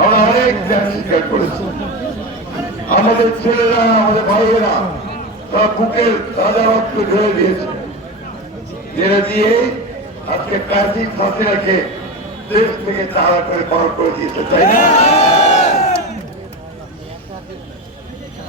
আমরা অনেক ত্যাগ স্বীকার করেছি। আমাদের ছেলেরা, আমাদের ভাইয়েরা, তার বুকের তাজা রক্ত ঢেলে দিয়েছে। ঢেলে দিয়ে আজকে কাজী ফাঁসি রেখে দেশ থেকে তাড়া করে পার করে দিয়েছে, তাই না?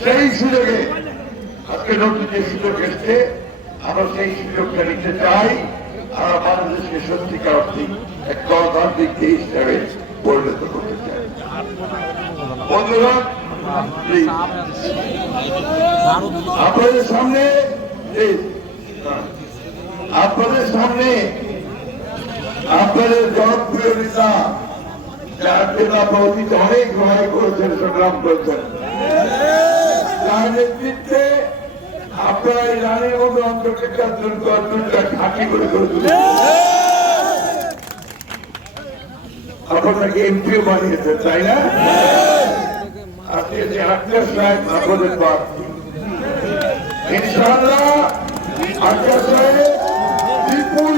সেই সুযোগে আজকে নতুন যে সুযোগ এসছে, আমরা সেই সুযোগটা নিতে চাই। আমরা বাংলাদেশকে সত্যিকার অর্থে এক গণতান্ত্রিক দেশ হিসাবে পরিণত আপনাদের সামনে আপনাদের সামনে আপনাদের জনপ্রিয় নেতা যার নেতা অতীতে অনেক লড়াই করেছেন, সংগ্রাম করেছেন। তার নেতৃত্বে আপনারা রানের মতো অন্তর্কে ঘাঁটি করে করে তুলে আপনাকে এমপিও বানিয়েছেন তাই না? আজকে যে আক্তার সাহেব আপনাদের প্রার্থী ইনশাআল্লাহ আক্তার সাহেব বিপুল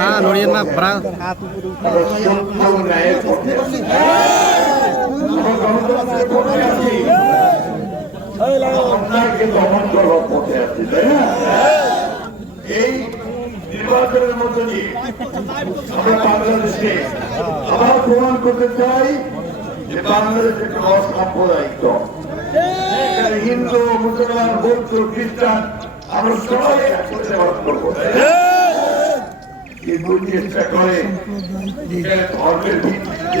Ah, না ব্রা আমরা সত্য ও ন্যায়ের পক্ষে আছি। আমরা গণতন্ত্রের পক্ষে আছি। অন্যায়কে দমন করবার পথে আছি তাই না? এই নির্বাচনের মধ্যে দিয়ে আমরা বাংলাদেশে আবার প্রমাণ করতে চাই যে বাংলাদেশ একটা অসাম্প্রদায়িক হিন্দু, মুসলমান, বৌদ্ধ, খ্রিস্টান, আমরা সবাই একসাথে বাস করব কিন্তু চেষ্টা করে ধর্মের ভিত্তিতে